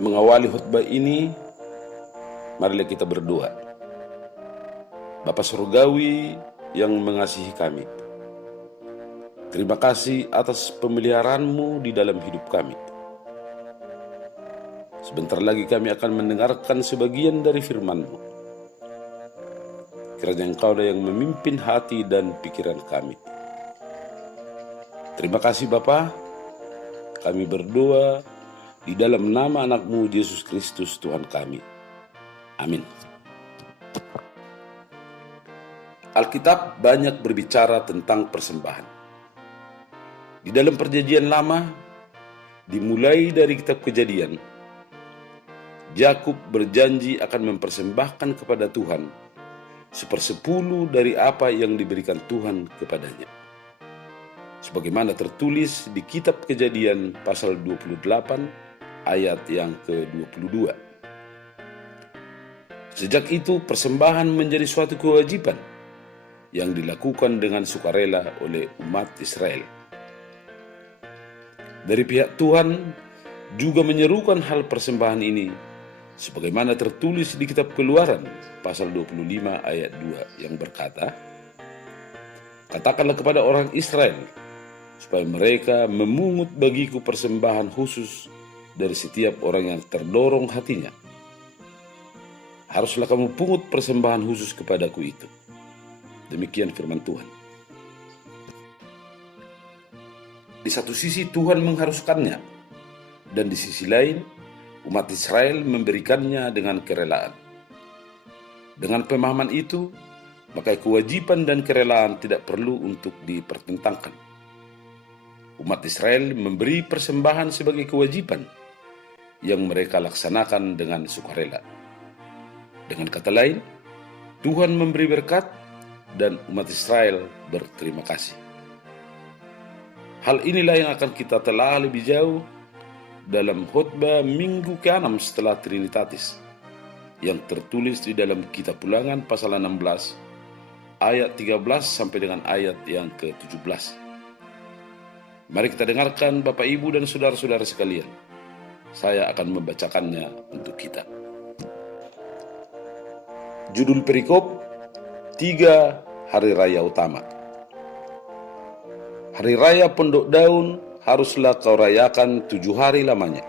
Mengawali khutbah ini, marilah kita berdoa. Bapa Surgawi yang mengasihi kami, terima kasih atas pemeliharaan-Mu di dalam hidup kami. Sebentar lagi kami akan mendengarkan sebagian dari firman-Mu. Kiranya Engkau yang memimpin hati dan pikiran kami. Terima kasih Bapa, kami berdoa di dalam nama anak-Mu Yesus Kristus Tuhan kami. Amin. Alkitab banyak berbicara tentang persembahan. Di dalam Perjanjian Lama, dimulai dari kitab Kejadian, Yakub berjanji akan mempersembahkan kepada Tuhan 1/10 dari apa yang diberikan Tuhan kepadanya. Sebagaimana tertulis di kitab Kejadian pasal 28 ayat yang ke-22. Sejak itu persembahan menjadi suatu kewajiban yang dilakukan dengan sukarela oleh umat Israel. Dari pihak Tuhan juga menyerukan hal persembahan ini sebagaimana tertulis di kitab Keluaran pasal 25 ayat 2 yang berkata, "Katakanlah kepada orang Israel supaya mereka memungut bagiku persembahan khusus dari setiap orang yang terdorong hatinya. Haruslah kamu pungut persembahan khusus kepadaku itu." Demikian firman Tuhan. Di satu sisi Tuhan mengharuskannya, dan di sisi lain umat Israel memberikannya dengan kerelaan. Dengan pemahaman itu, maka kewajiban dan kerelaan tidak perlu untuk dipertentangkan. Umat Israel memberi persembahan sebagai kewajiban yang mereka laksanakan dengan sukarela. Dengan kata lain, Tuhan memberi berkat dan umat Israel berterima kasih. Hal inilah yang akan kita telah lebih jauh dalam khutbah minggu ke-6 setelah Trinitatis yang tertulis di dalam kitab Ulangan pasal 16 ayat 13 sampai dengan ayat yang ke-17. Mari kita dengarkan Bapak Ibu dan saudara-saudara sekalian. Saya akan membacakannya untuk kita. Judul perikop 3 Hari Raya Utama. Hari Raya Pondok Daun haruslah kau rayakan 7 hari lamanya.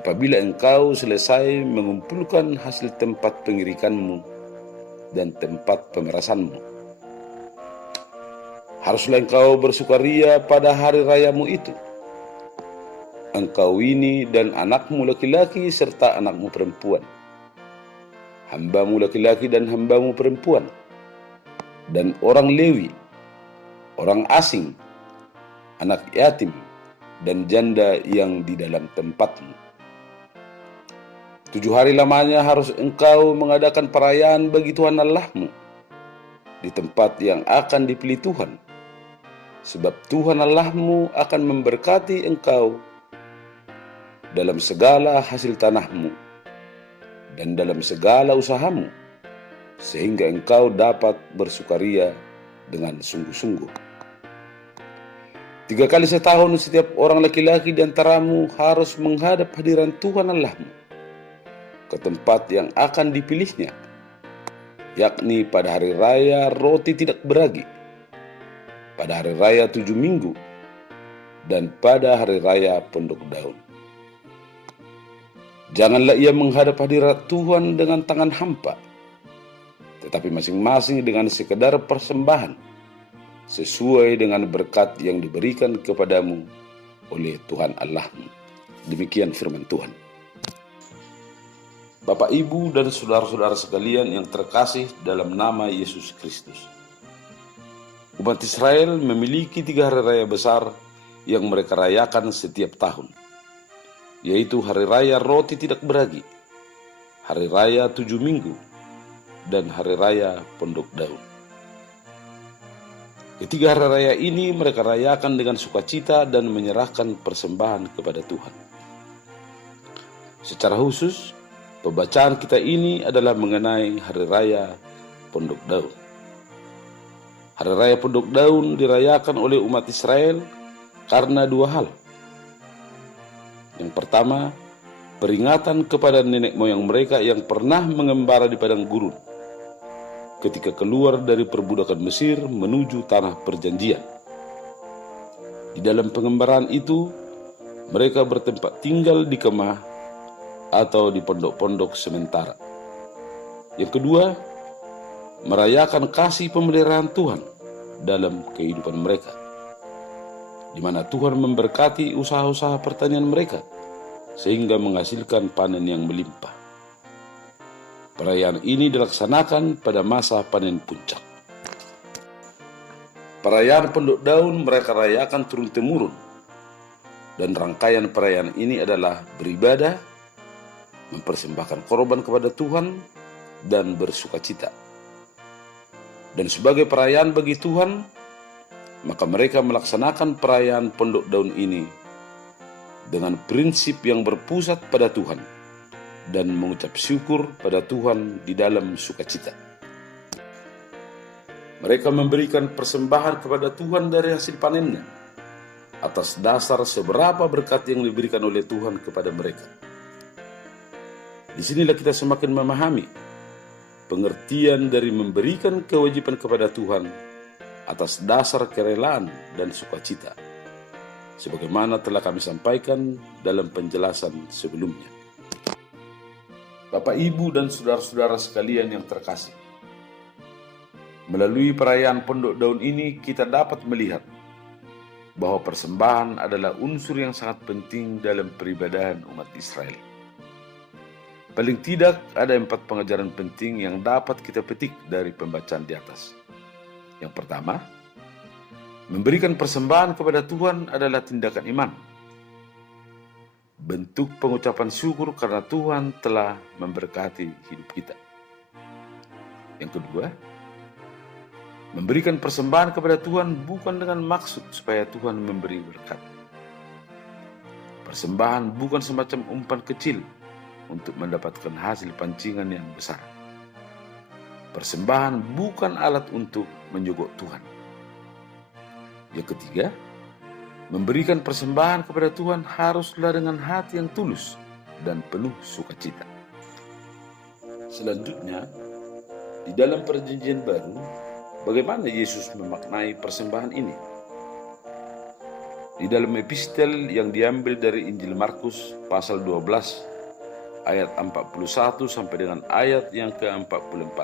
Apabila engkau selesai mengumpulkan hasil tempat pengirikanmu dan tempat pemerasanmu, haruslah engkau bersukaria pada hari rayamu itu. Engkau ini dan anakmu laki-laki serta anakmu perempuan, hambamu laki-laki dan hambamu perempuan, dan orang Lewi, orang asing, anak yatim, dan janda yang di dalam tempatmu. 7 hari lamanya harus engkau mengadakan perayaan bagi Tuhan Allahmu di tempat yang akan dipilih Tuhan, sebab Tuhan Allahmu akan memberkati engkau dalam segala hasil tanahmu dan dalam segala usahamu, sehingga engkau dapat bersukaria dengan sungguh-sungguh. 3 kali setahun setiap orang laki-laki di antaramu harus menghadap hadiran Tuhan Allahmu ke tempat yang akan dipilihnya, yakni pada hari raya roti tidak beragi, pada hari raya 7 minggu, dan pada hari raya Pondok Daun. Janganlah ia menghadap hadirat Tuhan dengan tangan hampa, tetapi masing-masing dengan sekedar persembahan sesuai dengan berkat yang diberikan kepadamu oleh Tuhan Allahmu. Demikian firman Tuhan. Bapak, Ibu, dan saudara-saudara sekalian yang terkasih dalam nama Yesus Kristus. Umat Israel memiliki 3 hari raya besar yang mereka rayakan setiap tahun, yaitu Hari Raya Roti Tidak Beragi, Hari Raya 7 Minggu, dan Hari Raya Pondok Daun. Ketiga hari raya ini mereka rayakan dengan sukacita dan menyerahkan persembahan kepada Tuhan. Secara khusus, pembacaan kita ini adalah mengenai Hari Raya Pondok Daun. Hari Raya Pondok Daun dirayakan oleh umat Israel karena 2 hal. Yang pertama, peringatan kepada nenek moyang mereka yang pernah mengembara di padang gurun ketika keluar dari perbudakan Mesir menuju tanah perjanjian. Di dalam pengembaraan itu, mereka bertempat tinggal di kemah atau di pondok-pondok sementara. Yang kedua, merayakan kasih pemeliharaan Tuhan dalam kehidupan mereka, di mana Tuhan memberkati usaha-usaha pertanian mereka sehingga menghasilkan panen yang melimpah. Perayaan ini dilaksanakan pada masa panen puncak. Perayaan Penduk Daun mereka rayakan turun-temurun, dan rangkaian perayaan ini adalah beribadah, mempersembahkan korban kepada Tuhan, dan bersukacita. Dan sebagai perayaan bagi Tuhan, maka mereka melaksanakan perayaan Penduk Daun ini dengan prinsip yang berpusat pada Tuhan dan mengucap syukur pada Tuhan di dalam sukacita. Mereka memberikan persembahan kepada Tuhan dari hasil panennya atas dasar seberapa berkat yang diberikan oleh Tuhan kepada mereka. Disinilah kita semakin memahami pengertian dari memberikan kewajiban kepada Tuhan atas dasar kerelaan dan sukacita, sebagaimana telah kami sampaikan dalam penjelasan sebelumnya. Bapak, Ibu, dan saudara-saudara sekalian yang terkasih, melalui perayaan Penduk Daun ini kita dapat melihat bahwa persembahan adalah unsur yang sangat penting dalam peribadahan umat Israel. Paling tidak ada 4 pengajaran penting yang dapat kita petik dari pembacaan di atas. Yang pertama, memberikan persembahan kepada Tuhan adalah tindakan iman, bentuk pengucapan syukur karena Tuhan telah memberkati hidup kita. Yang kedua, memberikan persembahan kepada Tuhan bukan dengan maksud supaya Tuhan memberi berkat. Persembahan bukan semacam umpan kecil untuk mendapatkan hasil pancingan yang besar. Persembahan bukan alat untuk menyogok Tuhan. Yang ketiga, memberikan persembahan kepada Tuhan haruslah dengan hati yang tulus dan penuh sukacita. Selanjutnya, di dalam Perjanjian Baru, bagaimana Yesus memaknai persembahan ini? Di dalam epistel yang diambil dari Injil Markus pasal 12 ayat 41 sampai dengan ayat yang ke-44,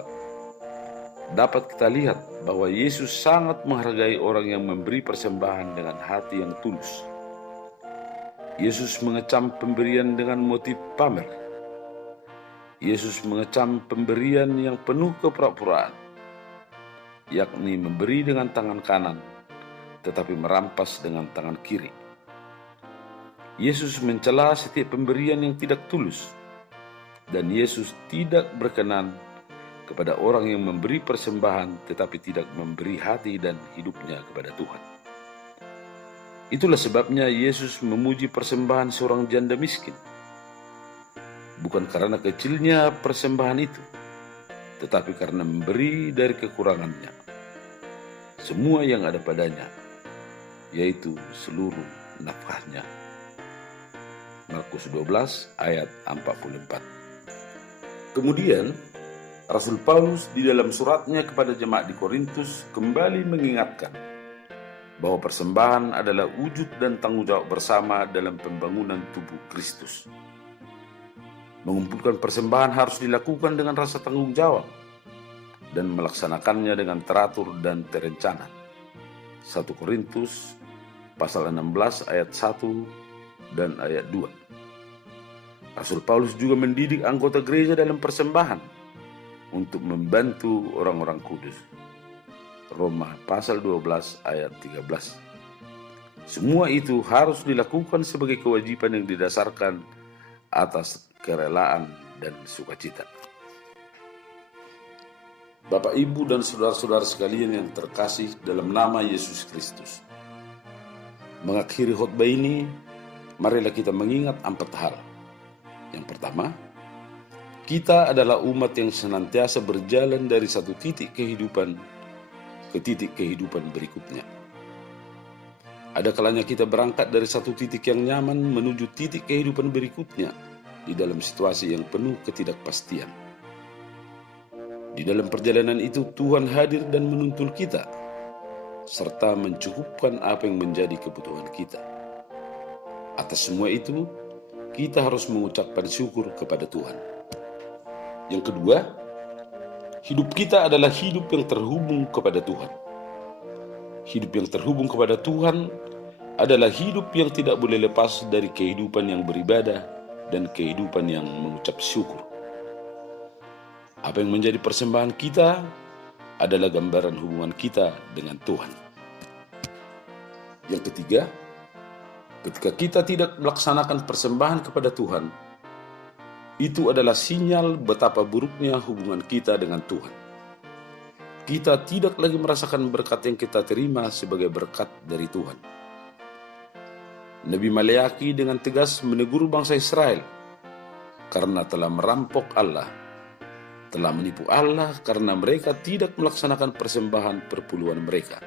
dapat kita lihat bahwa Yesus sangat menghargai orang yang memberi persembahan dengan hati yang tulus. Yesus mengecam pemberian dengan motif pamer. Yesus mengecam pemberian yang penuh kepura-puraan, yakni memberi dengan tangan kanan, tetapi merampas dengan tangan kiri. Yesus mencela setiap pemberian yang tidak tulus, dan Yesus tidak berkenan kepada orang yang memberi persembahan tetapi tidak memberi hati dan hidupnya kepada Tuhan. Itulah sebabnya Yesus memuji persembahan seorang janda miskin. Bukan karena kecilnya persembahan itu, tetapi karena memberi dari kekurangannya semua yang ada padanya, yaitu seluruh nafkahnya. Markus 12 ayat 44. Kemudian Rasul Paulus di dalam suratnya kepada jemaat di Korintus kembali mengingatkan bahwa persembahan adalah wujud dan tanggung jawab bersama dalam pembangunan tubuh Kristus. Mengumpulkan persembahan harus dilakukan dengan rasa tanggung jawab dan melaksanakannya dengan teratur dan terencana. 1 Korintus pasal 16 ayat 1 dan ayat 2. Rasul Paulus juga mendidik anggota gereja dalam persembahan untuk membantu orang-orang kudus. Roma pasal 12 ayat 13. Semua itu harus dilakukan sebagai kewajiban yang didasarkan atas kerelaan dan sukacita. Bapak, Ibu, dan saudara-saudara sekalian yang terkasih dalam nama Yesus Kristus, mengakhiri khotbah ini, marilah kita mengingat 4 hal. Yang pertama, kita adalah umat yang senantiasa berjalan dari satu titik kehidupan ke titik kehidupan berikutnya. Ada kalanya kita berangkat dari satu titik yang nyaman menuju titik kehidupan berikutnya di dalam situasi yang penuh ketidakpastian. Di dalam perjalanan itu Tuhan hadir dan menuntun kita, serta mencukupkan apa yang menjadi kebutuhan kita. Atas semua itu, kita harus mengucapkan syukur kepada Tuhan. Yang kedua, hidup kita adalah hidup yang terhubung kepada Tuhan. Hidup yang terhubung kepada Tuhan adalah hidup yang tidak boleh lepas dari kehidupan yang beribadah dan kehidupan yang mengucap syukur. Apa yang menjadi persembahan kita adalah gambaran hubungan kita dengan Tuhan. Yang ketiga, ketika kita tidak melaksanakan persembahan kepada Tuhan, itu adalah sinyal betapa buruknya hubungan kita dengan Tuhan. Kita tidak lagi merasakan berkat yang kita terima sebagai berkat dari Tuhan. Nabi Maleaki dengan tegas menegur bangsa Israel karena telah merampok Allah, telah menipu Allah karena mereka tidak melaksanakan persembahan perpuluhan mereka.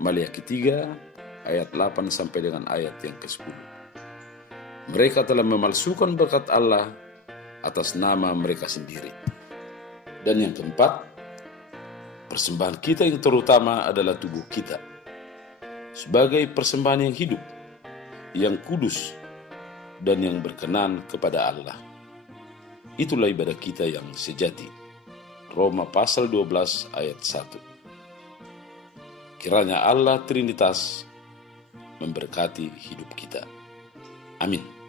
Maleaki 3 ayat 8 sampai dengan ayat yang ke-10. Mereka telah memalsukan berkat Allah atas nama mereka sendiri. Dan yang keempat, persembahan kita yang terutama adalah tubuh kita sebagai persembahan yang hidup, yang kudus, dan yang berkenan kepada Allah. Itulah ibadah kita yang sejati. Roma pasal 12 ayat 1. Kiranya Allah Trinitas memberkati hidup kita. Amin.